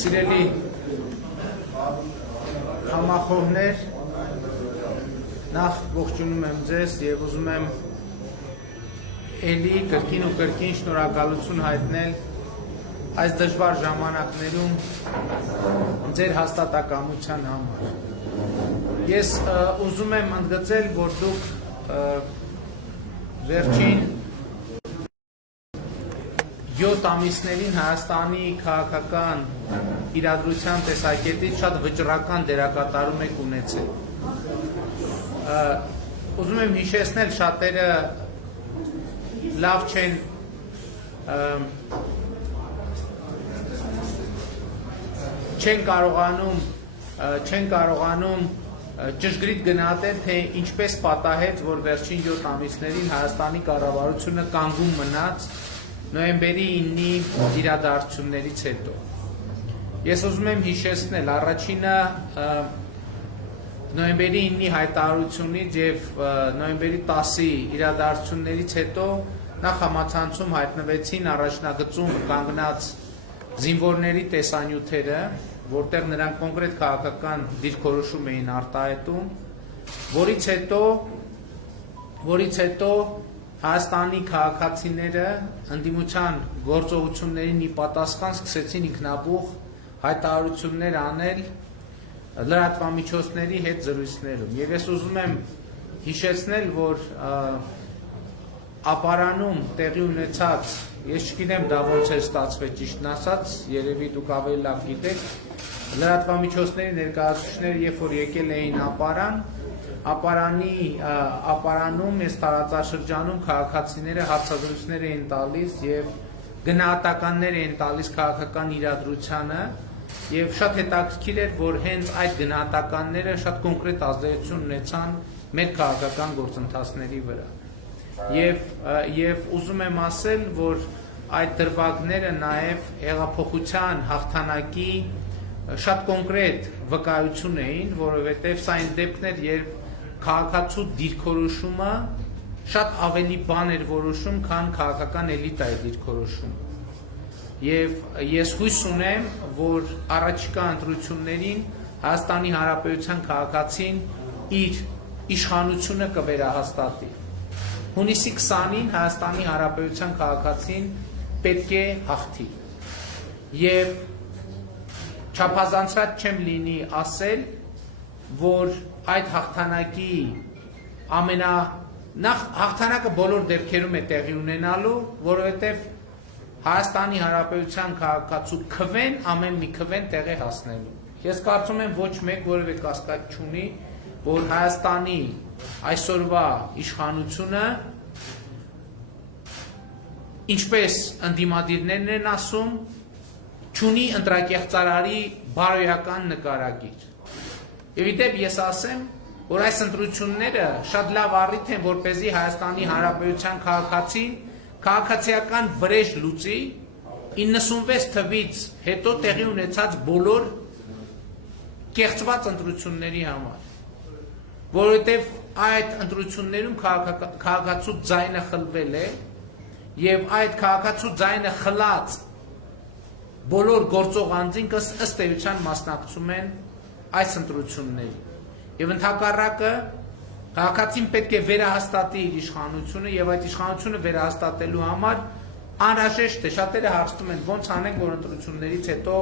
Սիրելի համախոհներ, նախ ողջունում եմ ձեզ եւ ուզում եմ էլի կրկին ու կրկին շնորհակալություն հայտնել այս դժվար ժամանակներում ձեր հաստատակամության համար։ Ես ուզում եմ ընդգծել, որ դուք վերջին 7 ամիսներին Հայաստանի քաղաքական իրադրության տեսակետից շատ վճռական դերակատարում եք ունեցել։ Ուզում եմ հիշեցնել, շատերը լավ չեն կարողանում ճշգրիտ գնահատել, թե ինչպես պատահեց, որ վերջին 7 ամիսներին Հայաստանի կառավարությունը կանգուն մնաց նոյեմբերի 9-ի իրադարձություններից հետո։ Ես ուզում եմ հիշեցնել, առաջինը նոյեմբերի 9-ի հայտարարությունից եւ նոյեմբերի 10-ի իրադարձություններից հետո նախ համացանցում հայտնվեցին առաջնագծում կանգնած զինվորների տեսանյութերը, որտեղ նրանք կոնկրետ քաղաքական դիրքորոշում էին արտահայտում, որից հետո Հայաստանի քաղաքացիները ընդդիմության գործողություններին ի պատասխան սկսեցին ինքնաբուխ հայտարարություններ անել լրատվամիջոցների հետ զրույցներում։ Եվ ես ուզում եմ հիշեցնել, որ ապարանում տեղի ունեցած, ես չգիտեմ դա ոնց էր ստացվել ճիշտն ասած, երևի դուք ավելի լավ գիտեք, լրատվամիջոցների ներկայացուցիչները երբ որ եկել էին ապարանում այս տարածաշրջանում քաղաքացիները հարցազրույցներ էին տալիս եւ գնահատականներ էին տալիս քաղաքական իրադրությանը եւ շատ հետաքրքիր էր, որ հենց այդ գնահատականները շատ կոնկրետ ազդեցություն ունեցան մեր քաղաքական գործընթացների վրա։ Եվ ուզում եմ ասել, որ այդ դրվագները նաեւ հեղափոխության հաղթանակի շատ կոնկրետ վկայություն էին, որովհետեւ սա այն դեպքն էր, երբ քաղաքացու դիրքորոշումը շատ ավելի բան էր որոշում, քան քաղաքական էլիտայի դիրքորոշումը։ Եվ ես հույս ունեմ, որ առաջիկա ընտրություններին Հայաստանի Հանրապետության քաղաքացին իր իշխանությունը կվերահաստատի։ Հունիսի 20-ին Հայաստանի Հանրապետության քաղաքացին պետք է հաղթի։ Եվ չափազանցած չեմ լինի ասել, որ այդ հաղթանակի նախ հաղթանակը բոլոր դեպքերում է տեղի ունենալու, որովհետև Հայաստանի Հանրապետության քաղաքացու քվեն ամեն մի քվեն տեղ է հասնելու։ Ես կարծում եմ ոչ մեկ որևէ կասկած չունի, որ Հայաստանի այսօրվա իշխանությունը, ինչպես ընդդիմադիրներն են ասում, չունի ընտրակեղծարարի բարոյական նկարագիր։ Եվ իդեպ ես ասեմ, որ այս ընտրությունները շատ լավ առիթ են, որպեսզի Հայաստանի Հանրապետության քաղաքացին քաղաքացիական վրեժ լուծի 96 թվից հետո տեղի ունեցած բոլոր կեղծված ընտրությունների համար, որովհետև այդ ընտրություններում քաղաքացու ձայնը խլվել է եւ այդ քաղաքացու ձայնը խլած բոլոր գործող անձինք ըստ էության մասնակցում են այս ընտրություններին։ Եվ ընդհակառակը քաղաքացին պետք է վերահաստատի իր իշխանությունը եւ այդ իշխանությունը վերահաստատելու համար անհրաժեշտ է, շատերը հարցնում են ոնց անենք, որ ընտրություններից հետո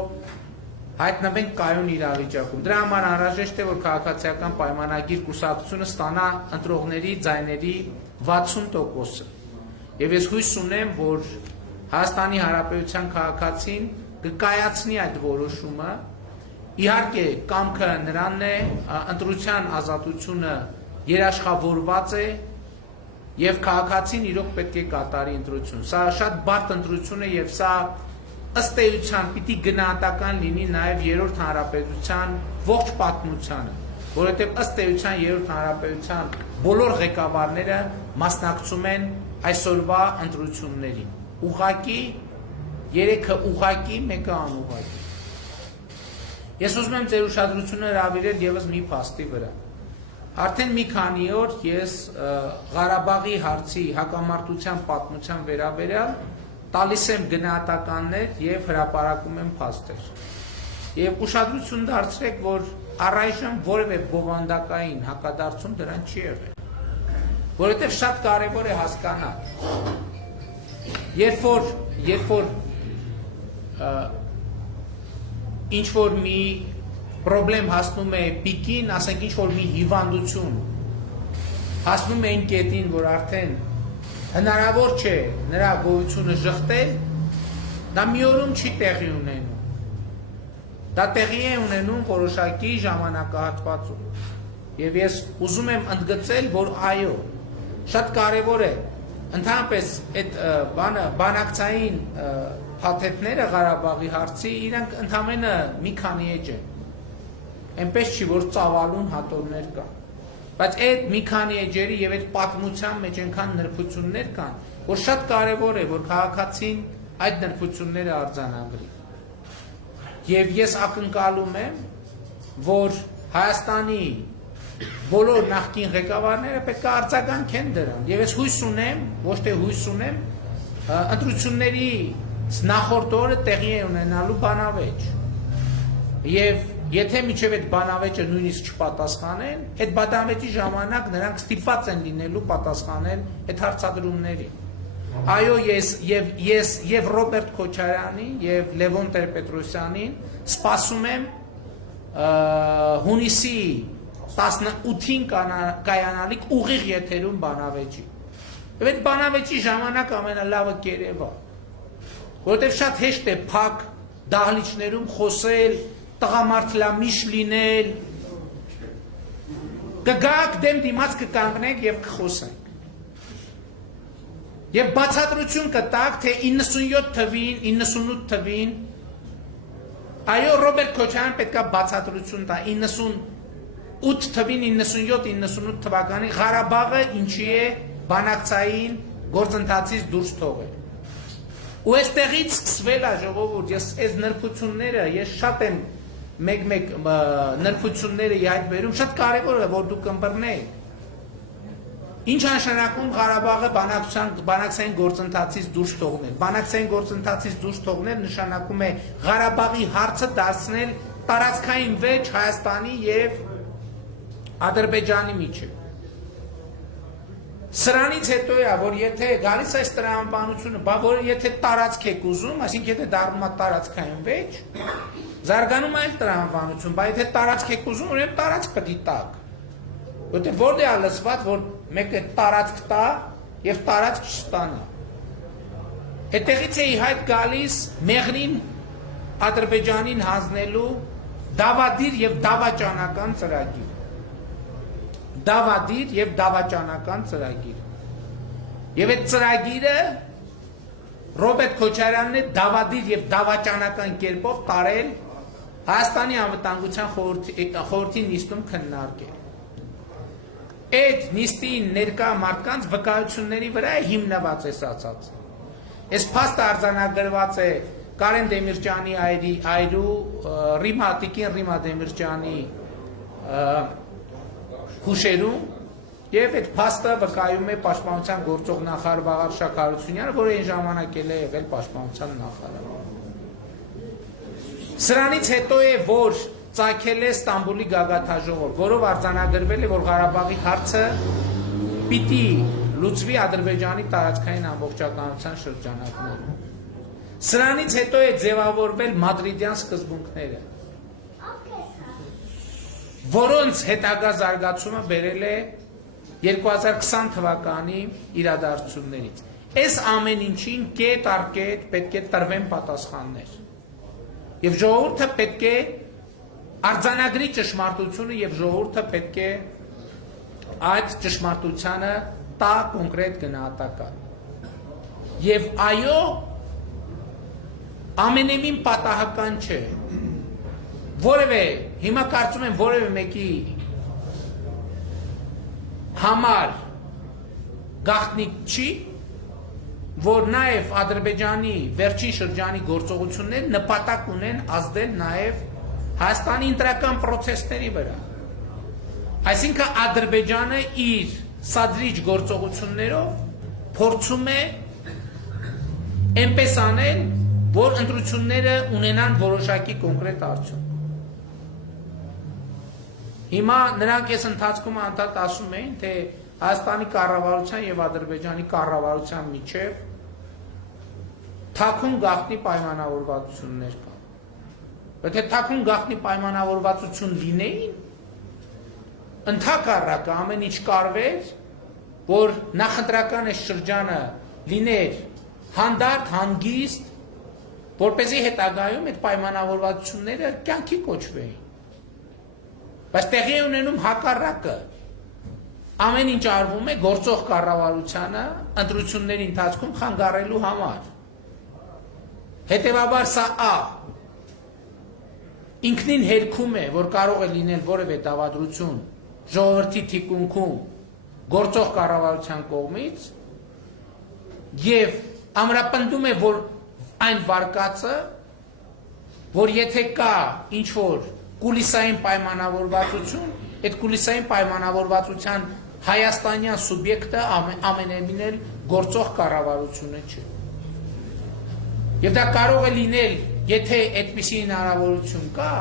հայտնվենք կայուն իրավիճակում։ Դրա համար անհրաժեշտ է, որ քաղաքացիական պայմանագիր կուսակցությունը ստանա ընտրողների ձայների 60%-ը։ Եվ ես հույս ունեմ, որ Հայաստանի Հանրապետության քաղաքացին կկայացնի այդ որոշումը։ Իհարկե, կամքը նրանն է, ընտրության ազատությունը երաշխավորված է եւ քաղաքացին իրոք պետք է կատարի ընտրություն։ Սա շատ բարդ ընտրություն է եւ սա ըստ էության պիտի գնահատական լինի նաեւ երրորդ հանրապետության ողջ պատմությանը, որովհետեւ ըստ էության երրորդ հանրապետության բոլոր ղեկավարները մասնակցում են այսօրվա ընտրություններին։ Ուղղակի երեքը ուղղակի, մեկը անուղղակի։ Ես ուզում եմ ձեր ուշադրությունը հրավիրել եւս մի փաստի վրա։ Արդեն մի քանի օր ես Ղարաբաղի հարցի հակամարտության պատմության վերաբերյալ տալիս եմ գնահատականներ եւ հրապարակում եմ փաստեր։ Եվ ուշադրություն դարձրեք, որ առայժմ որևէ բովանդակային հակադարձում դրան չի եղել։ Որովհետեւ շատ կարեւոր է հասկանալ, երբ որ ինչ որ մի պրոբլեմ հասնում է պիկին, ասենք ինչ որ մի հիվանդություն հասնում է այն կետին, որ արդեն հնարավոր չէ նրա գոյությունը շղթել, դա մի օրում չի տեղի ունենում։ Դա տեղի է ունենում որոշակի ժամանակահատվածում։ Եվ ես ուզում եմ ընդգծել, որ այո, շատ կարևոր է ընդհանրապես այդ բանակցային փաթեթները Ղարաբաղի հարցի իրանք ընդամենը մի քանի էջ են։ Այնպես չի, որ ծավալուն հատորներ կան։ Բայց այդ մի քանի էջերի եւ այդ պատմության մեջ այնքան նրբություններ կան, որ շատ կարեւոր է, որ քաղաքացին այդ նրբությունները արձանագրի։ Եվ ես ակնկալում եմ, որ Հայաստանի բոլոր նախկին ղեկավարները պետք է արձագանքեն դրան։ Եվ ես հույս ունեմ, ոչ թե հույս ունեմ, ընտրությունների նախորդ օրը տեղի է ունենալու բանավեճ։ Եվ եթե միջև այդ բանավեճը նույնիսկ չպատասխանեն, այդ բանավեճի ժամանակ նրանք ստիպված են լինելու պատասխանել այդ հարցադրումներին։ Այո, ես եւ Ռոբերտ Քոչարյանին եւ Լևոն Տեր-Պետրոսյանին սպասում եմ հունիսի 18-ին կայանալիք ուղիղ եթերում բանավեճի։ Եվ այդ բանավեճի ժամանակ ամենալավը կերևա, որովհետև շատ հեշտ է փակ դահլիճներում խոսել, տղամարդլամիշ լինել, կգաք դեմ դիմաց կկանգնենք եւ կխոսենք։ Եվ բացատրություն կտակ, թե 97 թվին, 98 թվին, այո, Ռոբերտ Քոչարյան պետքա բացատրություն տա 98 թվին, 97-98 թվականին Ղարաբաղը ինչի է բանակցային գործընթացից դուրս թողել։ Ու այստեղից սկսվել է ժողովուրդ, ես այս նրբությունները, ես շատ եմ մեկ նրբությունները իհայտ վերում, շատ կարևոր է, որ դուք ըմբռնեք։ Ինչ նշանակում Ղարաբաղը բանակցային գործընթացից դուրս թողնել։ Բանակցային գործընթացից դուրս թողնել նշանակում է Ղարաբաղի հարցը դարձնել տարածքային վեճ Հայաստանի եւ Ադրբեջանի միջեւ։ Սրանից հետո է, որ եթե գալիս է տրամաբանությունը, որ եթե տարածք եք ուզում, այսինքն եթե դառնում է տարածքային վեճ, զարգանում է տրամաբանություն, բայց եթե տարածք եք ուզում, ուրեմն տարածք պետք է տաք։ Որտեղ որտեղ է լսված, որ մեկը տարածք տա եւ տարածք չստանա։ Այդտեղից է իհայտ գալիս Մեղրին Ադրբեջանին հանձնելու դավադիր եւ դավաճանական ծրագիր։ Դավադիր եւ դավաճանական ծրագիր։ Եվ այդ ծրագիրը Ռոբերտ Քոչարյանն է դավադիր եւ դավաճանական կերպով տարել Հայաստանի անվտանգության խորհրդի նիստում քննարկել։ Այդ նիստին ներկա մարդկանց վկայությունների վրա է հիմնված է ասած։ Այս փաստը արձանագրված է Կարեն Դեմիրճյանի այրու Տիկին Ռիմա Դեմիրճյանի հուշերում եւ այդ փաստը վկայում է պաշտպանության գործող նախարար Վաղարշակ Հարությունյանը, որը այն ժամանակ էլ է եղել պաշտպանության նախարար։ Սրանից հետո է, որ ծագել է Ստամբուլի գագաթաժողով, որով արձանագրվել է, որ Ղարաբաղի հարցը պիտի լուծվի Ադրբեջանի տարածքային ամբողջականության շրջանակներում։ Սրանից հետո է ձևավորվել Մադրիդյան սկզբունքները, որոնց հետագա զարգացումը բերել է 2020 թվականի իրադարձություններից։ Այս ամեն ինչին կետ առ կետ պետք է տրվեն պատասխաններ։ Եվ ժողովուրդը պետք է արձանագրի ճշմարտությունը եւ ժողովուրդը պետք է այդ ճշմարտությանը տա կոնկրետ գնահատական։ Եվ այո, ամենևին պատահական չէ, որևէ, հիմա կարծում եմ որևէ մեկի համար գաղտնիք չի, որ նաև Ադրբեջանի վերջին շրջանի գործողություններ նպատակ ունեն ազդել նաև Հայաստանի ընտրական պրոցեսների վրա։ Այսինքն Ադրբեջանը իր սադրիչ գործողություններով փորձում է այնպես անել, որ ընտրությունները ունենան որոշակի կոնկրետ արդյունք։ Հիմա նրանք այս ընթացքում անդադար ասում էին, թե Հայաստանի կառավարության եւ Ադրբեջանի կառավարության միջև թաքուն գաղտնի պայմանավորվածություններ կան։ Եթե թաքուն գաղտնի պայմանավորվածություն լինեին, ընդհակառակը ամեն ինչ կարվեր, որ նախընտրական այս շրջանը լիներ հանդարտ, հանգիստ, որպեսզի հետագայում այդ պայմանավորվածությունները կյանքի կոչվեին։ Բայց տեղի է ունենում հակառակը։ Ամեն ինչ արվում է գործող կառավարությանը ընտրությունների ընթացքում խանգարելու համար։ Հետևաբար սա ինքնին հերքում է, որ կարող է լինել որևէ դավադրություն ժողովրդի թիկունքում գործող կառավարության կողմից եւ ամրապնդում է, որ այն վարկածը, որ եթե կա ինչ-որ կուլիսային պայմանավորվածություն, այդ կուլիսային պայմանավորվածության հայաստանյան սուբյեկտը ամենևին էլ գործող կառավարությունը չէ։ Եվ դա կարող է լինել, եթե այդպիսի հնարավորություն կա,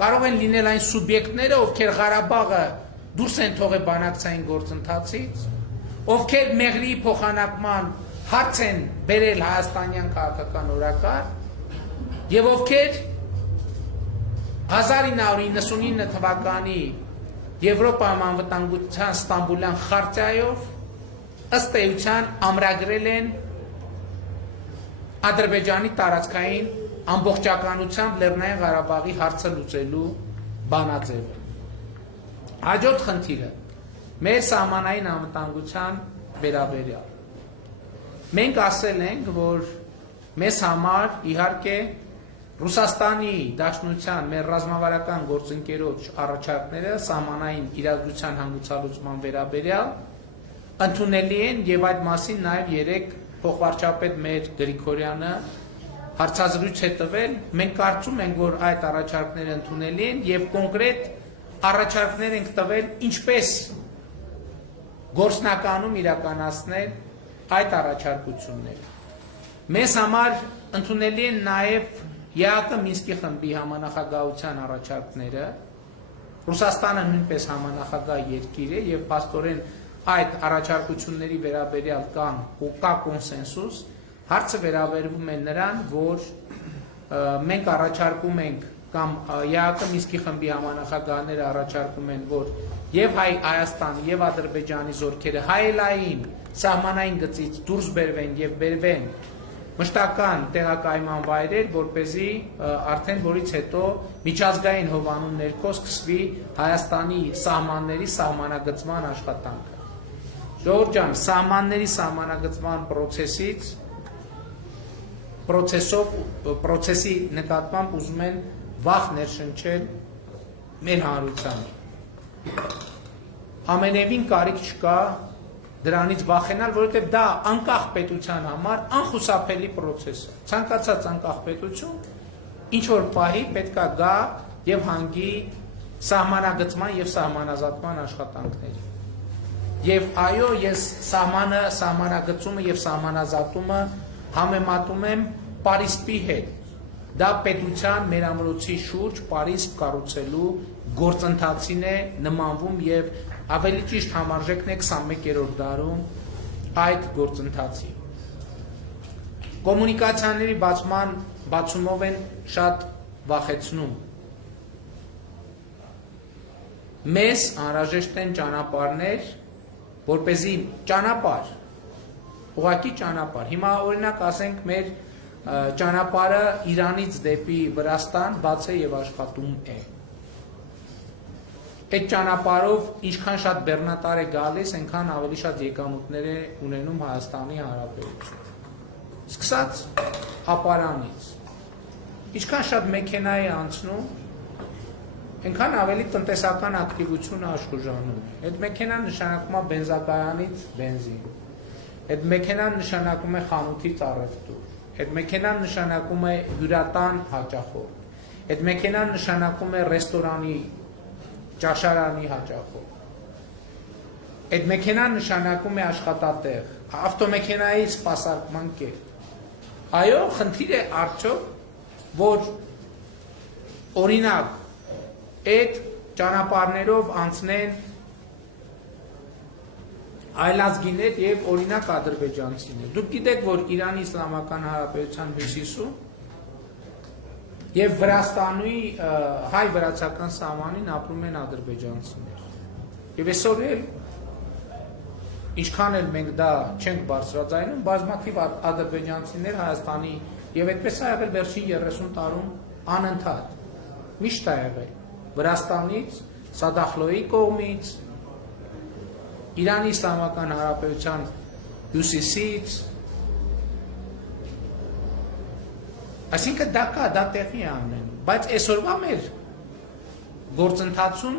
կարող են լինել այն սուբյեկտները, ովքեր Ղարաբաղը դուրս են թողել բանակցային գործընթացից, ովքեր Մեղրիի փոխանակման հարց են բերել հայաստանյան քաղաքական օրակարգ, եւ ովքեր 1999 թվականի Եվրոպայում անվտանգության Ստամբուլյան խարտիայով ըստ էության ամրագրել են Ադրբեջանի տարածքային ամբողջականությամբ Լեռնային Ղարաբաղի հարցը լուծելու բանաձևը։ Հաջորդ խնդիրը մեր սահմանային անվտանգության վերաբերյալ։ Մենք ասել ենք, որ մեզ համար իհարկե Ռուսաստանի Դաշնության մեր ռազմավարական գործընկերոջ առաջարկները սահմանային իրադրության հանգուցալուծման վերաբերյալ ընդունելի են եւ այդ մասին նաեւ երեք փոխվարչապետ մեր Գրիգորյանը հարցազրույց է տվել։ Մենք կարծում ենք, որ այդ առաջարկները ընդունելի են եւ կոնկրետ առաջարկներ ենք տվել ինչպես գործնականում իրականացնել այդ առաջարկությունները։ Մեզ համար ընդունելի են նաեւ ԵԱԿ Մինսկի խմբի համանախագահության առաջարկները, Ռուսաստանը նույնպես համանախագահ երկիր է եւ փաստորեն այդ առաջարկությունների վերաբերյալ կա կոնսենսուս, հարցը վերաբերվում է նրան, որ մենք առաջարկում ենք կամ ԵԱԿ Մինսկի խմբի համանախագահները առաջարկում են, որ եւ Հայաստանի եւ Ադրբեջանի զորքերը հայելային սահմանային գծից դուրս բերվեն եւ բերվեն մշտական տեղակայման վայրեր, որպեսզի արդեն որից հետո միջազգային հովանու ներքո սկսվի Հայաստանի սահմանների սահմանագծման աշխատանքը։ Ժողովուրդ ջան, սահմանների սահմանագծման պրոցեսի նկատմամբ ուզում են վախ ներշնչել մեր հանրությանը։ Ամենևին կարիք չկա դրանից վախենալ, որովհետև դա անկախ պետության համար անխուսափելի պրոցես է։ Ցանկացած անկախ պետություն ինչ որ պահի պետքա գա եւ հանգի սահմանագծման եւ սահմանազատման աշխատանքների։ Եվ այո, ես սահմանագծումը եւ սահմանազատումը համեմատում եմ Պարիսպի հետ, դա պետության մեր ամրոցի շուրջ պարիսպ կառուցելու գործընթացին է նմանվում եւ ավելի ճիշտ համարժեքն է 21-րդ դարում այդ գործընթացի։ Կոմունիկացիաների բացումով են շատ վախեցնում։ Մեզ անհրաժեշտ են ճանապարհներ, որպեսզի ճանապարհ, ուղղակի ճանապարհ։ Հիմա օրինակ ասենք մեր ճանապարհը Իրանից դեպի Վրաստան բաց է եւ աշխատում է։ Այդ ճանապարհով ինչքան շատ բեռնատար է գալիս, այնքան ավելի շատ եկամուտներ է ունենում Հայաստանի Հանրապետությունը։ Սկսած ապարանից, ինչքան շատ մեքենա է անցնում, այնքան ավելի տնտեսական ակտիվությունը աշխուժանում է։ Այդ մեքենան նշանակում է բենզակայանից բենզին։ Այդ մեքենան նշանակում է խանութից առևտուր։ Այդ մեքենան նշանակում է հյուրատան հաճախորդ։ Այդ մեքենան նշանակում է ռեստորանի, ճաշարանի հաճախորդ։ Այդ մեքենան նշանակում է աշխատատեղ, ավտոմեքենայի սպասարկման կետ։ Այո, խնդիր է արդյոք, որ օրինակ այդ ճանապարհներով անցնեն այլազգիներ եւ օրինակ ադրբեջանցիներ։ Դուք գիտեք, որ Իրանի Իսլամական Հանրապետության հյուսիսում եւ Վրաստանի հայ-վրացական սահմանին ապրում են ադրբեջանցիներ։ Եվ այսօր էլ ինչքան էլ մենք դա չենք բարձրաձայնում, բազմաթիվ ադրբեջանցիներ Հայաստանի եւ այդպես է եղել վերջին 30 տարում անընդհատ։ Միշտ է եղել Վրաստանից, Սադախլոյի կողմից, Իրանի Իսլամական Հանրապետության հյուսիսից, այսինքն դա կա, դա տեղի է ունենում, բայց այսօրվա մեր գործընթացում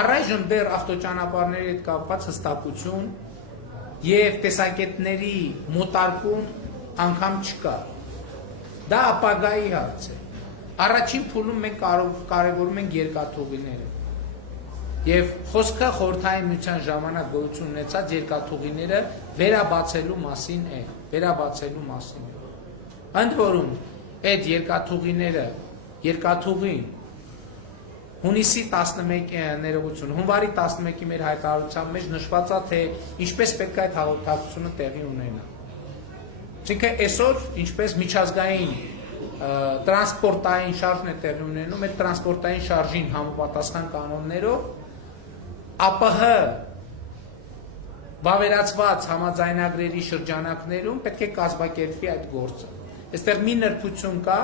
առայժմ դեռ ավտոճանապարհների հետ կապված հստակություն եւ տեսակետների մոտարկում անգամ չկա։ Դա ապագայի հարց է։ Առաջին փուլում մենք կարևորում ենք երկաթուղիները։ Եվ խոսքը խորհրդային միության ժամանակ գոյություն ունեցած երկաթուղիները վերաբացելու մասին է, վերաբացելու մասին է։ Ընդ որում, այդ երկաթուղիները, երկաթուղին հունիսի 11 ներողություն, հունվարի 11-ի մեր հայտարարության մեջ նշված է, թե ինչպես պետք է այդ հաղորդակցությունը տեղի ունենա։ Այսինքն այսօր ինչպես միջազգային տրանսպորտային շարժն է տեղի ունենում, այդ տրանսպորտային շարժին համապատասխան կանոններով ԱՊՀ վավերացված համաձայնագրերի շրջանակներում պետք է կազմակերպվի այդ գործը։ Այստեղ մի նրբություն կա,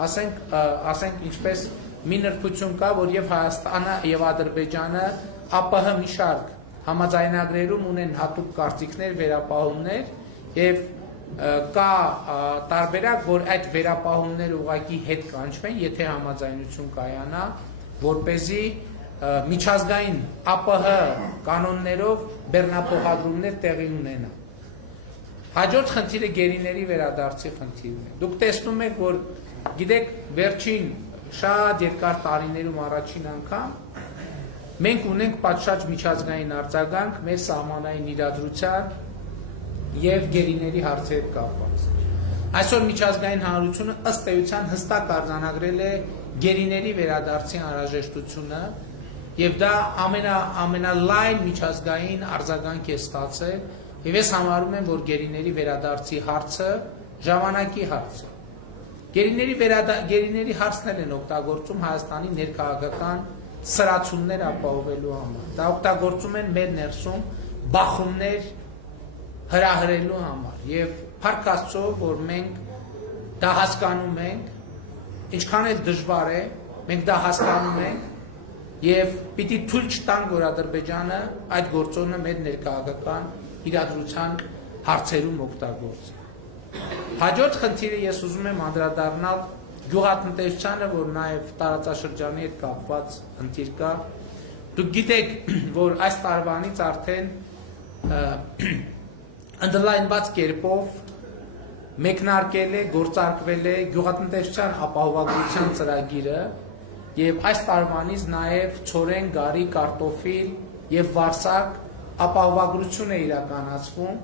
ասենք ինչպես մի նրբություն կա, որ եւ Հայաստանը եւ Ադրբեջանը ԱՊՀ մի շարք համաձայնագրերում ունեն հատուկ կարծիքներ, վերապահումներ եւ կա տարբերակ, որ այդ վերապահումները ուղղակի հետ կանչվեն, եթե համաձայնություն կայանա, որպեսզի միջազգային ԱՊՀ կանոններով բեռնափոխադրումներ տեղի ունենան։ Հաջորդ խնդիրը գերիների վերադարձի խնդիրն է։ Դուք տեսնում եք, որ գիտեք, վերջին շատ երկար տարիներում առաջին անգամ մենք ունենք պատշաճ միջազգային արձագանք մեր սահմանային իրադրության եւ գերիների հարցի հետ կապված։ Այսօր միջազգային հանրությունը ըստ էության հստակ արձանագրել է գերիների վերադարձի անհրաժեշտությունը եւ դա ամենալայն միջազգային արձագանք է ստացել եւ ես համարում եմ, որ գերիների վերադարձի հարցը ժամանակի հարց է։ Գերիների հարցն են օգտագործում Հայաստանի ներքաղաքական սրացումներ ապահովելու համար։ Դա օգտագործում են մեր ներսում բախումներ հրահրելու համար եւ փառք Աստծո, որ մենք դա հասկանում ենք, ինչքան էլ դժվար է, մենք դա հասկանում ենք եւ պիտի թույլ չտանք, որ Ադրբեջանը այդ գործոնը մեր ներքաղաքական իրադրության հարցերում օգտագործի։ Հաջորդ խնդիրը ես ուզում եմ անդրադառնալ գյուղատնտեսությանը, որ նաեւ տարածաշրջանի հետ կապված խնդիր կա։ Դուք գիտեք, որ այս տարվանից արդեն ընդլայնված կերպով մեկնարկել է, գործարկվել է գյուղատնտեսության ապահովագրության ծրագիրը եւ այս տարվանից նաեւ ցորեն, գարի, կարտոֆիլ եւ վարսակ ապահովագրություն է իրականացվում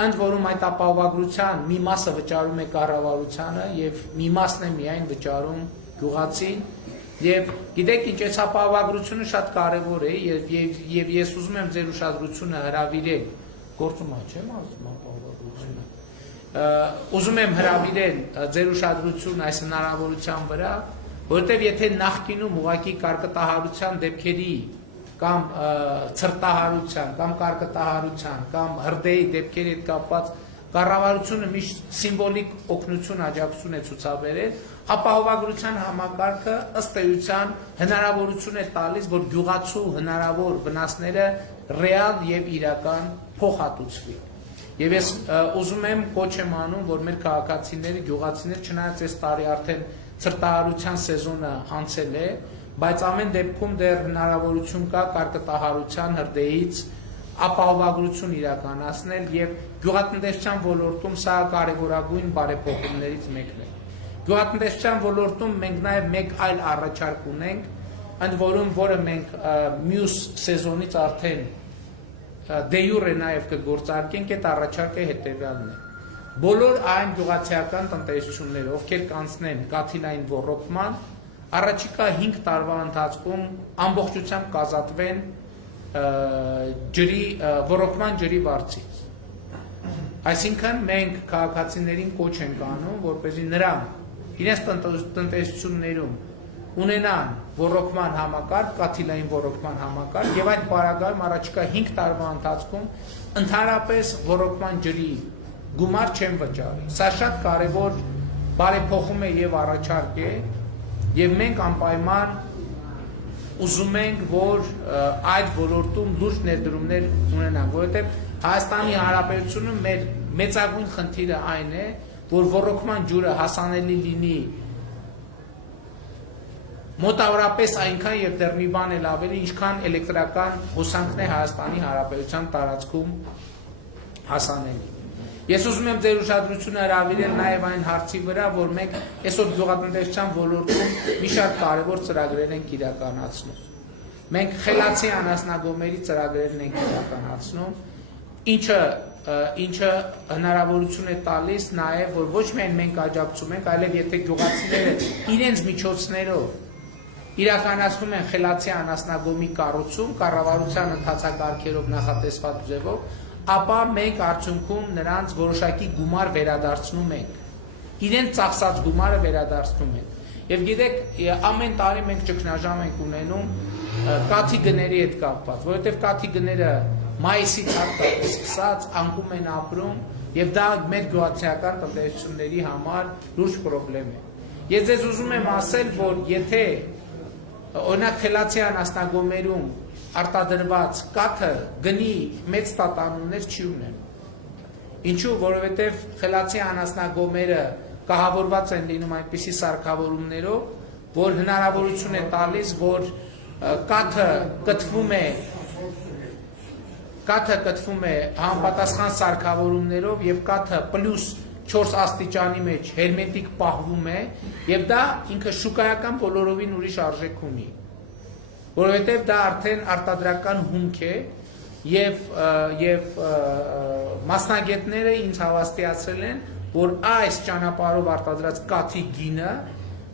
ընդ որում այդ ապահովագրության մի մասը վճարում է կառավարությանը եւ մի մասն է միայն վճարում գյուղացին եւ գիտեք ինչ այս ապահովագրությունը շատ կարեւոր է եւ ես ուզում եմ ձեր ուշադրությունը հրավիրել գործում է չեմ ասում ապահովագրությունը ուզում եմ հրավիրել ձեր ուշադրությունը այս հնարավորության վրա որովհետեւ եթե նախկինում ուղակի կարկտահարության դեպքերի կամ ցրտահարության կամ կարկտահարության կամ հրդեհի դեպքերի հետ կապված կառավարությունը միշտ սիմվոլիկ օգնություն աջակցություն է ցուցաբերել ապահովագրության համակարգը ըստ էության հնարավորություն է տալիս որ գյուղացու հնարավոր վնասները ռեալ եւ իրական փոխհատուցվի եւ ես ուզում եմ կոչ եմ անում որ մեր քաղաքացիները գյուղացիները չնայած այս տարի արդեն ցրտահարության սեզոնը անցել է բայց ամեն դեպքում դեռ հնարավորություն կա կարկտահարության հրդեհից ապահովագրություն իրականացնել եւ գյուղատնտեսության ոլորտում սա կարևորագույն բարեփոխումներից մեկն է։ Գյուղատնտեսության ոլորտում մենք նաեւ մեկ այլ առաջարկ ունենք, ընդ որում որը մենք մյուս սեզոնից արդեն դե յուրե նաեւ կգործարկենք, այդ առաջարկը հետեւյալն է։ Բոլոր այն գյուղացիական տնտեսությունները, ովքեր կանցնեն կաթիլային ոռոգման առաջիկա 5 տարվա ընթացքում ամբողջությամբ կազատվեն ջրի ոռոգման ջրի վարձից։ Այսինքն մենք քաղաքացիներին կոչ ենք անում, որպեսզի նրանք իրենց տնտեսություններում ունենան ոռոգման համակարգ, կաթիլային ոռոգման համակարգ եւ այդ պարագայում առաջիկա 5 տարվա ընթացքում ընդհանրապես ոռոգման ջրի գումար չեն վճարի։ Սա շատ կարևոր բարեփոխում է եւ առաջարկ է եւ մենք անպայման ուզում ենք որ այդ ոլորտում լուրջ ներդրումներ ունենանք, որովհետեւ Հայաստանի Հանրապետությունում մեր մեծագույն խնդիրը այն է, որ ոռոգման ջուրը հասանելի լինի մոտավորապես այնքան եւ դեռ մի բան էլ ավելի, ինչքան էլեկտրական հոսանքն է Հայաստանի Հանրապետության տարածքում հասանելի։ Ես ուզում եմ ձեր ուշադրությունը հրավիրել նաև այն հարցի վրա, որ մենք այսօր գյուղատնտեսության ոլորտում մի շարք կարևոր ծրագրեր ենք իրականացնում։ Մենք խելացի անասնագոմերի ծրագրերն ենք իրականացնում, ինչը հնարավորություն է տալիս նաև, որ ոչ միայն մենք աջակցում ենք, այլև եթե գյուղացիները իրենց միջոցներով իրականացնում են խելացի անասնագոմի կառուցում, կառավարության ընթացակարգերով նախատեսված ձևով, ապա մենք արդյունքում նրանց որոշակի գումար վերադարձնում ենք, իրենց ծախսած գումարը վերադարձնում ենք։ Եվ գիտեք, ամեն տարի մենք ճգնաժամ ենք ունենում կաթի գների հետ կապված, որովհետև կաթի գները մայիսից հատկապես սկսած անկում են ապրում եւ դա մեր գյուղացիական տնտեսությունների համար լուրջ խնդրեմ է։ Ես ձեզ ուզում եմ ասել, որ եթե օրինակ խելացի անասնագոմերում արտադրված կաթը գնի մեծ տատանումներ չի ունենում։ Ինչու, որովհետև խելացի անասնագոմերը կահավորված են լինում այնպիսի սարքավորումներով, որ հնարավորություն է տալիս, որ կաթը կտվում է համապատասխան սարքավորումներով եւ կաթը պլյուս 4 աստիճանի մեջ հերմետիկ պահվում է եւ դա ինքը շուկայական բոլորովին ուրիշ արժեք ունի, որովհետեւ դա արդեն արտադրական հումք է եւ մասնագետները ինձ հավաստիացրել են, որ այս ճանապարհով արտադրած կաթի գինը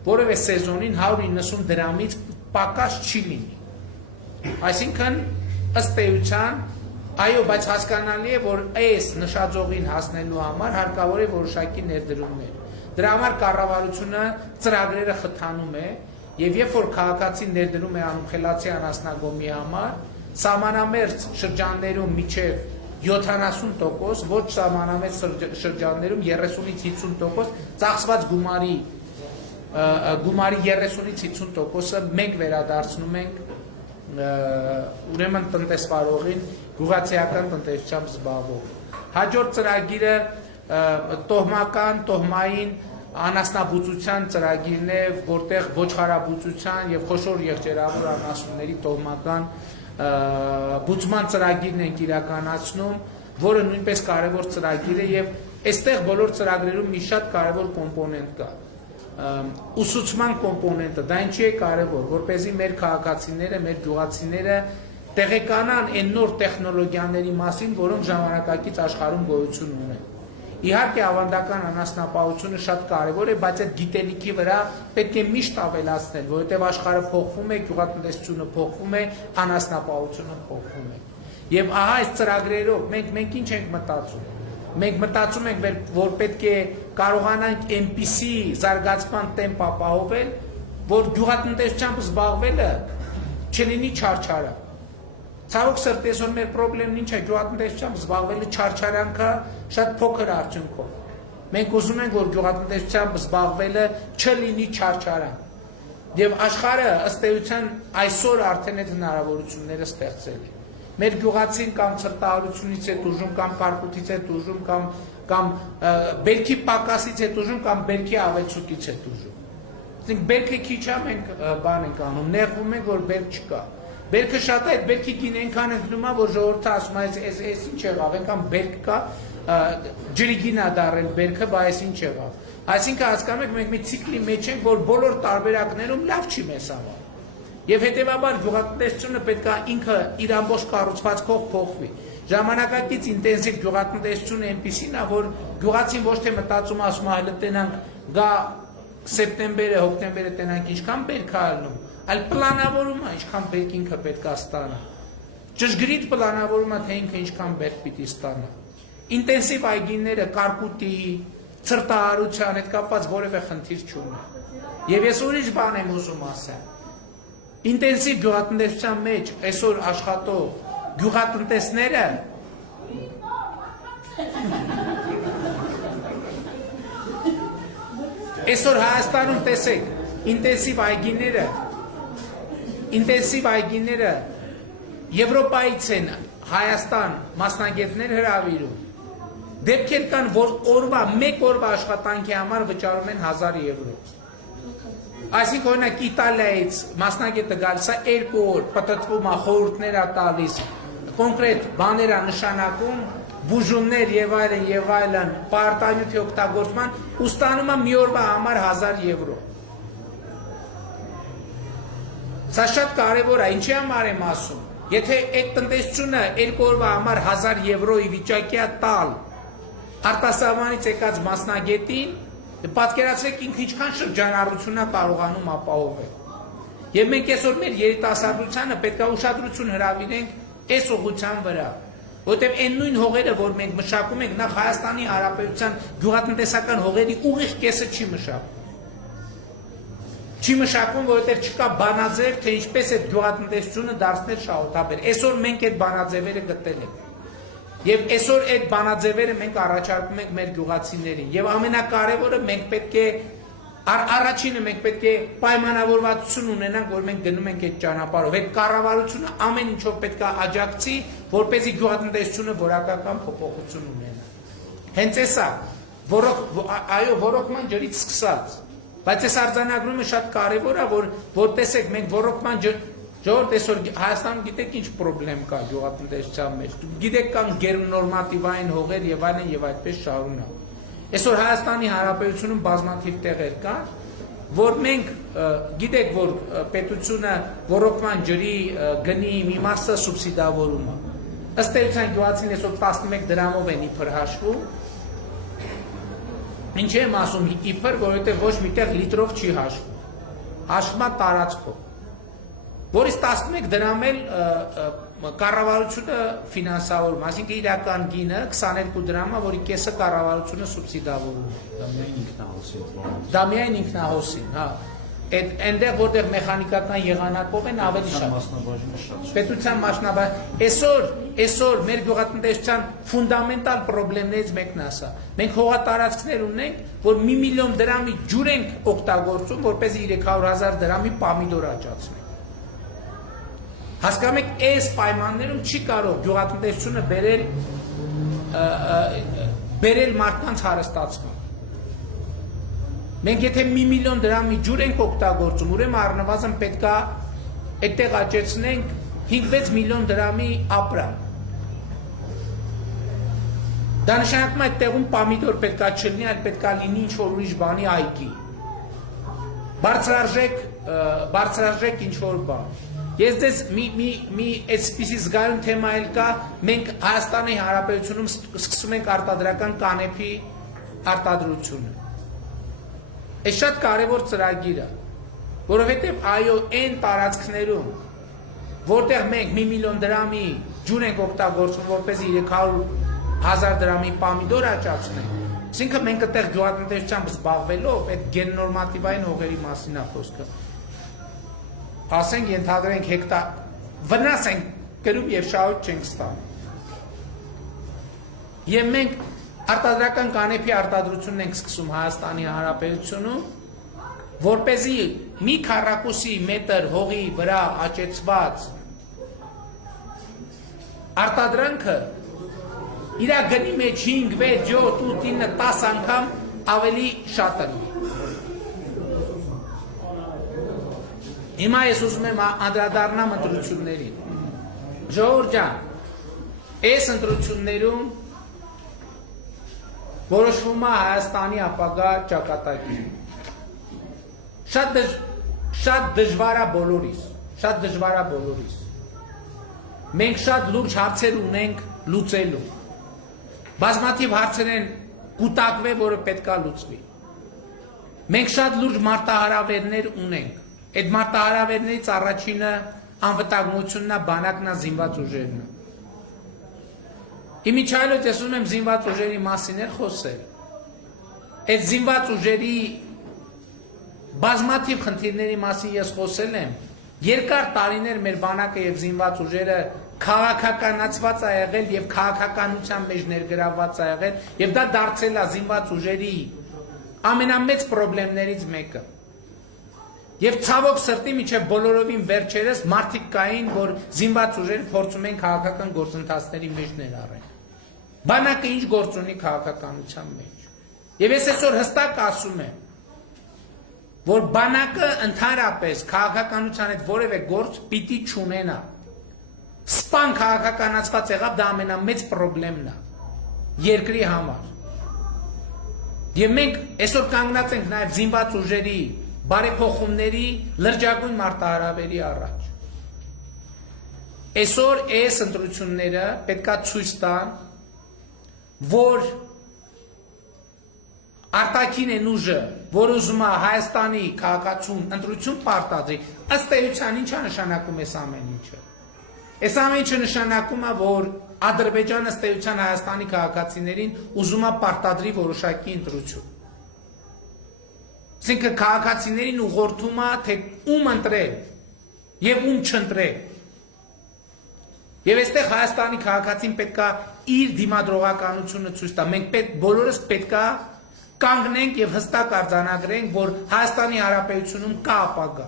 որևէ սեզոնին 190 դրամից պակաս չի լինի։ Այսինքն ըստ էության այո, բայց հասկանալի է, որ այս նշաձողին հասնելու համար հարկավոր է որոշակի ներդրումներ։ Դրա համար կառավարությունը ծրագրերը խթանում է եւ երբ որ քաղաքացին ներդրում է անում խելացի անասնագոմի համար, սահմանամերձ շրջաններում միջև 70%, ոչ սահմանամերձ շրջաններում 30-ից 50% ծախսված գումարի 30-ից 50%-ը մենք վերադարձնում ենք ուրեմն տնտեսվարողին գյուղացիական տնտեսությամբ զբաղվող։ Հաջորդ ծրագիրը տոհմային անասնաբուծության ծրագիրն է, որտեղ ոչխարաբուծության եւ խոշոր եղջերավոր անասունների տոհմական բուծման ծրագիրն ենք իրականացնում, որը նույնպես կարևոր ծրագիր է եւ այստեղ բոլոր ծրագրերում մի շատ կարևոր կոմպոնենտ կա։ Ուսուցման կոմպոնենտը, դա ինչի է կարևոր, որպեսզի մեր քաղաքացիները, մեր գյուղացիները տեղեկանան այն նոր տեխնոլոգիաների մասին, որոնք ժամանակակից աշխարհում գոյություն ունեն։ Իհարկե ավանդական անասնապահությունը շատ կարևոր է, բայց այդ գիտելիքի վրա պետք է միշտ ավելացնել, որովհետև աշխարհը փոխվում է, գյուղատնտեսությունը փոխվում է, անասնապահությունը փոխվում է։ Եվ ահա այս ծրագրերով մենք ինչ ենք մտածում։ Մենք մտածում ենք, որ պետք է կարողանանք այնպիսի զարգացման տեմպ ապահովել, որ գյուղատնտեսությամբ զբաղվելը չլինի չարչարանք։ Ցավոք սրտի այսօր մեր խնդիրն ինչ է, գյուղատնտեսությամբ զբաղվելը չարչարանքը շատ փոքր արդյունքով։ Մենք ուզում ենք, որ գյուղատնտեսությամբ զբաղվելը չլինի չարչարանք։ Եվ աշխարհը ըստ էության այսօր արդեն այդ հնարավորությունները ստեղծել է։ Մեր գյուղացին կամ ցրտահարությունից է դժում, կամ կարկուտից է դժում, կամ բերքի պակասից է դժում, կամ բերքի ավելցուկից է դժում։ Այսինքն բերքը քիչ է, մենք բան ենք անում, նեղվում ենք, որ բերք չկա։ Բերքը շատ է, այդ բերքի գին այնքան ընկնում է, որ ժողովուրդը ասում է, այս ինչ եղավ, այնքան բերք կա, ջրի գին է դարել բերքը, բա այս ինչ եղավ։ Այսինքն հասկանում եք, մենք մի ցիկլի մեջ ենք, որ բոլոր տարբերակներում լավ չի մեզ համար։ Եվ հետևաբար գյուղատնտեսությունը պետք է ինքը իր ամբողջ կառուցվածքով փոխվի։ Ժամանակակից ինտենսիվ գյուղատնտեսությունը այնպեսին է, որ գյուղացին ոչ թե մտածում ասում է, տենանք գա սեպտեմբերը, հոկտեմբերը տենանք ինչքան բերք է ալնում, այլ պլանավորում է ինչքան բերք ինքը պետք է ստանա։ Ճշգրիտ պլանավորում է, թե ինքը ինչքան բերք պիտի ստանա։ Ինտենսիվ այգիները կարկուտի, ցրտահարության հետ կապված որևէ խնդիր չունի։ Եվ ես ուրիշ բան եմ ուզում ասել։ Ինտենսիվ գյուղատնտեսության մեջ այսօր աշխատող գյուղատնտեսները այսօր Հայաստանում տեսեք, ինտենսիվ այգիները Եվրոպայից են Հայաստան մասնագետներ հրավիրում։ Դեպքեր կան, որ մեկ օրվա աշխատանքի համար վճարում են 1000 եվրո։ Այսինքն օրինակ Իտալիայից մասնագետը գալիս է 2 օր, պատտվում է, խորհուրդներ է տալիս, կոնկրետ բաներ է նշանակում, բուժումներ եւ այլն, պարտանյութի օգտագործման, ու ստանում է մի օրվա համար 1000 եվրո։ Սա շատ կարևոր է, ինչի համար եմ ասում։ Եթե այդ տնտեսությունը 2 օրվա համար 1000 եվրոյի վիճակի է տալ արտասահմանից եկած մասնագետին, պատկերացրեք ինքը ինչքան շրջանառություն է կարողանում ապահովել։ Եվ մենք այսօր մեր երիտասարդությանը պետք է ուշադրություն հրավիրենք այս ուղղության վրա, որտեղ այն նույն հողերը, որ մենք մշակում ենք, նախ Հայաստանի Հանրապետության գյուղատնտեսական հողերի ուղիղ կեսը չի մշակում։ Չի մշակում, որովհետև չկա բանաձև, թե ինչպես այդ գյուղատնտեսությունը դարձնել շահութաբեր։ Այսօր մենք այդ բանաձևերը գտել ենք։ Եվ այսօր այդ բանաձևերը մենք առաջարկում ենք մեր գյուղացիներին։ Եվ ամենակարևորը մենք պետք է առաջինը մենք պետք է պայմանավորվածություն ունենանք, որ մենք գնում ենք այդ ճանապարհով։ Այդ կառավարությունը ամեն ինչով պետք է աջակցի, որպեսզի գյուղատնտեսությունը որակական փոփոխություն ունենա։ Հենց էսա, ոռոգման ջրից սկսած։ Բայց այս արձանագրումը շատ կարևոր է, որ տեսեք, մենք ոռոգման ժողովուրդ այսօր Հայաստանում գիտեք ինչ խնդրեմ կա գյուղատնտեսության մեջ։ Գիտեք կան գերնորմատիվային հողեր եւ այլն եւ այդպես շարունակ։ Այսօր Հայաստանի Հանրապետությունում բազմաթիվ տեղեր կան, որ մենք գիտեք, որ պետությունը ոռոգման ջրի գնի մի մասը սուբսիդավորում է։ Ըստ էության գյուղացին այսօր 11 դրամով են իբր հաշվում։ Ինչ եմ ասում իբր, որովհետև ոչ միտեղ լիտրով չի հաշվում։ Հաշվում է տարածքով։ Որից 11 դրամ էլ կառավարությունը ֆինանսավորում, այսինքն իրական գինը 22 դրամ է, որի կեսը կառավարությունը սուբսիդավորում է։ Դա միայն ինքնահոսին, հա։ Այնտեղ որտեղ մեխանիկական եղանակով են ավելի շատ։ Պետության մասնաբաժին։ Այսօր մեր գյուղատնտեսության ֆունդամենտալ խնդիրներից մեկն է սա։ Մենք հողատարածքներ ունենք, որ 1 միլիոն դրամի ջուր ենք օգտագործում, որպեսզի 300,000 դրամի պամիդոր աճացնենք։ Հասկանում եք, այս պայմաններում չի կարող գյուղատնտեսությունը բերել մարդկանց հարստացման։ Մենք եթե 1 միլիոն դրամի ջուր ենք օգտագործում, ուրեմն առնվազն պետք է այդտեղ աճեցնենք 5-6 միլիոն դրամի ապրանք։ Դա նշանակում է այդտեղում պամիդոր պետք է չլինի, այլ պետք է լինի ինչ-որ ուրիշ բանի այգի։ Բարձրարժեք ինչ-որ բան։ Ես դες մի այսպիսի զգայուն թեմա էլ կա, մենք Հայաստանի Հանրապետությունում սկսում ենք արտադրական կանեփի արտադրությունը։ Այս շատ կարևոր ծրագիր է, որովհետև այո, այն տարածքներում, որտեղ մենք 1 միլիոն դրամի ջուր ենք օգտագործում, որպեսզի 300,000 դրամի պամիդոր աճացնենք, այսինքն մենք այդտեղ գյուղատնտեսությամբ զբաղվելով այդ գեննորմատիվային հողերի մասին է խոսքը։ Ասենք ենթադրենք հեկտար վնաս ենք կրում եւ շահույթ չենք ստանում։ Եվ մենք արտադրական կանեփի արտադրությունն ենք սկսում Հայաստանի Հանրապետությունում, որպեսզի մի քառակուսի մետր հողի վրա աճեցված արտադրանքը իր գնի մեջ 5, 6, 7, 8, 9, 10 անգամ ավելի շատ լինի։ Հիմա ես ուզում եմ անդրադառնամ ընտրություններին։ Ժողովուրդ ջան, այս ընտրություններում որոշվում է Հայաստանի ապագա ճակատագիրը։ Շատ դժվար է բոլորիս։ Մենք շատ լուրջ հարցեր ունենք լուծելու։ Բազմաթիվ հարցեր են կուտակվել, որը պետք է լուծվի։ Մենք շատ լուրջ մարտահրավերներ ունենք։ Այդ մարտահրավերներից առաջինը անվտանգությունն է, բանակն է, զինված ուժերն է։ Իմիջայլոց ես ուզում եմ զինված ուժերի մասին խոսել։ Այդ զինված ուժերի բազմաթիվ խնդիրների մասին ես խոսել եմ։ Երկար տարիներ մեր բանակը եւ զինված ուժերը քաղաքականացված է եղել եւ քաղաքականության մեջ ներգրավված է եղել եւ դա դարձել է զինված ուժերի ամենամեծ խնդիրներից մեկը։ Եվ ցավոք սրտի միջև բոլորովին վերջերս մարդիկ կային, որ զինված ուժերը փորձում են քաղաքական գործընթացների մեջ ներառել։ Բանակը ինչ գործ ունի քաղաքականության մեջ։ Եվ ես այսօր հստակ ասում եմ, որ բանակը ընդհանրապես քաղաքականության հետ որևէ գործ պիտի չունենա։ Սպան քաղաքականացված եղավ, դա ամենամեծ խնդիրն է երկրի համար։ Եվ մենք այսօր կանգնած ենք նաև զինված ուժերի բարեփոխումների լրջագույն մարտահրավերի առաջ։ Այսօր այս ընտրությունները պետքա ցույց տան, որ արտաքին են ուժը, որ ուզում է Հայաստանի քաղաքացուն ընտրություն պարտադրի, ըստ էության ինչ է նշանակում այս ամեն ինչը։ Այս ամեն ինչը նշանակում է, որ Ադրբեջանը ըստ էության Հայաստանի քաղաքացիներին ուզում է պարտադրի որոշակի ընտրություն։ Այսինքն քաղաքացիներին ուղղորդում է, թե ում ընտրել եւ ում չընտրել։ Եվ այստեղ Հայաստանի քաղաքացին պետք է իր դիմադրողականությունը ցույց տա։ Մենք բոլորս պետք է կանգնենք եւ հստակ արձանագրենք, որ Հայաստանի Հանրապետությունում կա ապագա։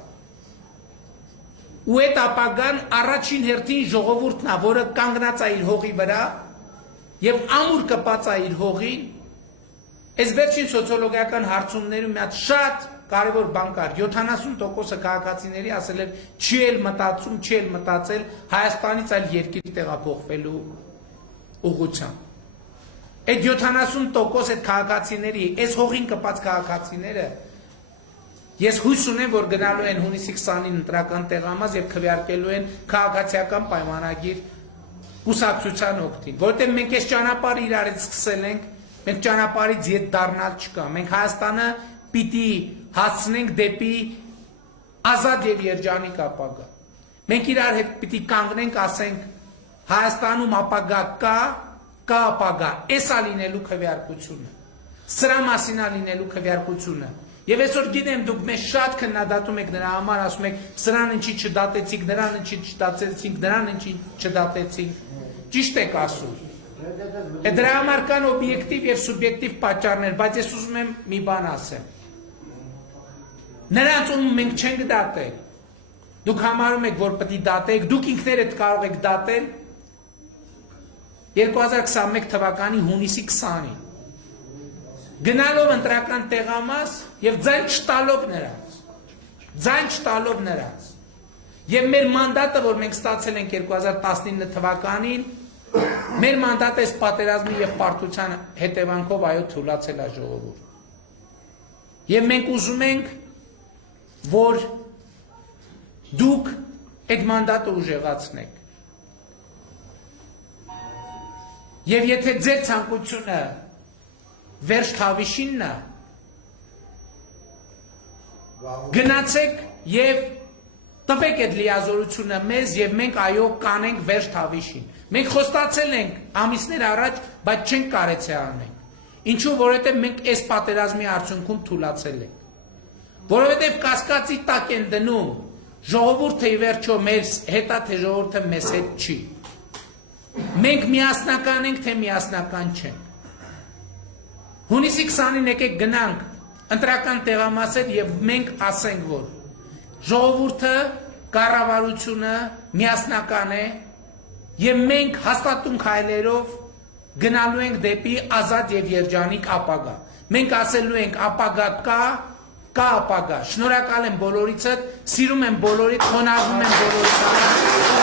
Ու այդ ապագան առաջին հերթին ժողովուրդն է, որը կանգնած է իր հողի վրա եւ ամուր կպած է իր հողին։ Այս վերջին սոցիոլոգիական հարցումներում մի հատ շատ կարևոր բան կար, 70% քաղաքացիների ասել էր չի էլ մտածել Հայաստանից այլ երկիր տեղափոխվելու ուղղությամբ։ Այդ 70% այդ քաղաքացիների, այս հողին կպած քաղաքացիները ես հույս ունեմ, որ գնալու են հունիսի 20-ին ընտրական տեղամաս եւ քվեարկելու են քաղաքացիական պայմանագիր կուսակցության օգտին, որովհետեւ մենք այս ճանապարհը իրարից սկսել ենք, մենք ճանապարհից ետ դառնալ չկա։ Մենք Հայաստանը պիտի հասցնենք դեպի ազատ եւ երջանիկ ապագա։ Մենք իրար հետ պիտի կանգնենք, ասենք Հայաստանում ապագա կա ապագա, էսա լինելու քվեարկությունը։ Սրա մասին է լինելու քվեարկությունը։ Եվ այսօր գիտեմ դուք մեզ շատ քննադատում եք նրա համար, ասում եք սրան ինչի չդատեցիք, նրան ինչի չդատեցիք, նրան ինչի չդատեցիք։ Ճիշտ եք ասում։ Դրա համար կան օբյեկտիվ եւ սուբյեկտիվ պատճառներ, բայց ես ուզում եմ մի բան ասեմ։ Նրանց ում մենք չենք դատել։ Դուք համարում եք, որ պետք է դատեք, դուք ինքներդ կարող եք դատել 2021 թվականի հունիսի 20-ին։ Գնալով ընտրական տեղամաս եւ ձայն չտալով նրանց։ Եվ մեր մանդատը, որ մենք ստացել ենք 2019 թվականին, մեր մանդատը այս պատերազմի եւ պարտության հետևանքով այո թույլացել է ժողովուրդ։ Եվ մենք ուզում ենք, որ դուք այդ մանդատը ուժեղացնեք։ Եվ եթե ձեր ցանկությունը վերջ թավիշինն է, գնացեք եւ տվեք այդ լիազորությունը մեզ եւ մենք այո կանենք վերջ թավիշին։ Մենք խոստացել ենք ամիսներ առաջ, բայց չենք կարեցի անենք։ Ինչու, որովհետեւ մենք այս պատերազմի արդյունքում թուլացել ենք։ Որովհետեւ կասկածի տակ են դնում ժողովուրդը ի վերջո մեր հետ է, թե ժողովուրդը մեզ հետ չի։ Մենք միասնական ենք, թե միասնական չենք։ Հունիսի 29-ին եկեք գնանք ընտրական տեղամասեր եւ մենք ասենք, որ ժողովուրդը, կառավարությունը միասնական է եւ մենք հաստատուն քայլերով գնալու ենք դեպի ազատ եւ երջանիկ ապագա։ Մենք ասելու ենք ապագա կա ապագա։ Շնորհակալ եմ բոլորիցդ, սիրում եմ բոլորիդ, խոնարհվում եմ բոլորիդ։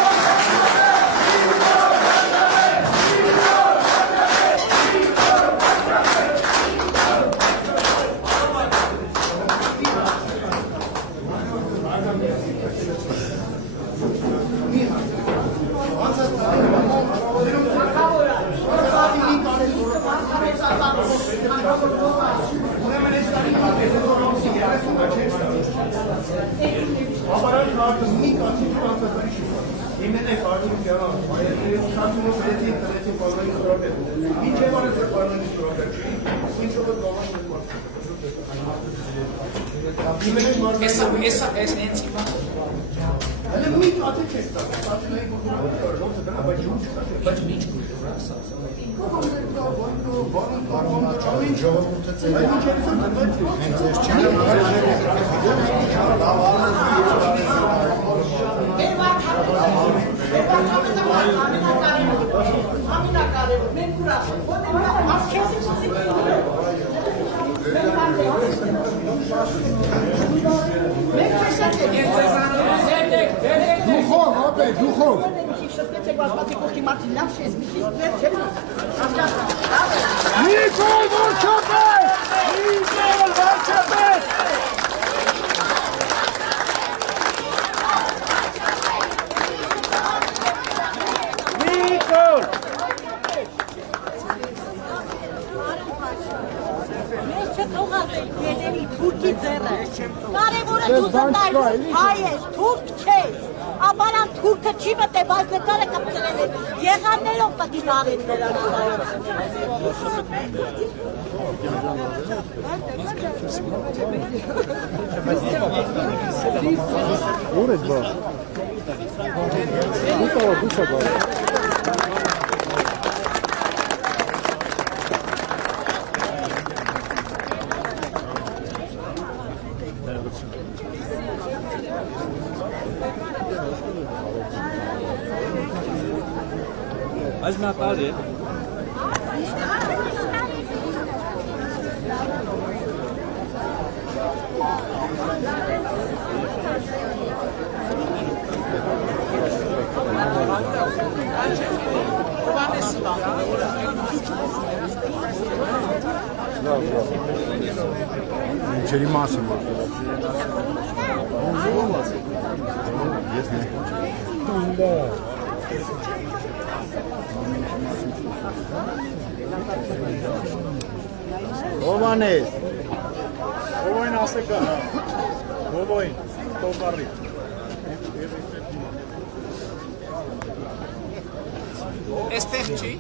Այստեղ չի,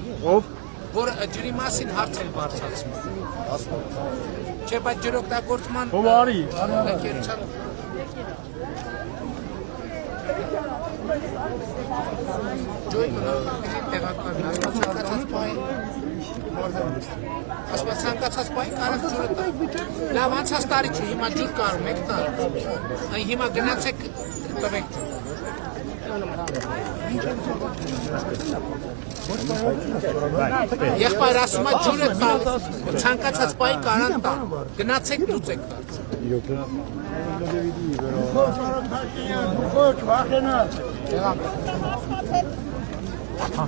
որ ջրի մասին հարց են բարձրացնում։ Չէ, բայց ջրօգտագործման ընկերության ցանկացած բան կարող ջուրը տա։ Լավ, անցած տարի չի, հիմա ջուր կարում եք տա։ Հիմա գնացեք տվեք ջուր։ Եղբայր ասում է ջուրը տալ, ցանկացած բան կարան տա։ Գնացեք դուծեք տա։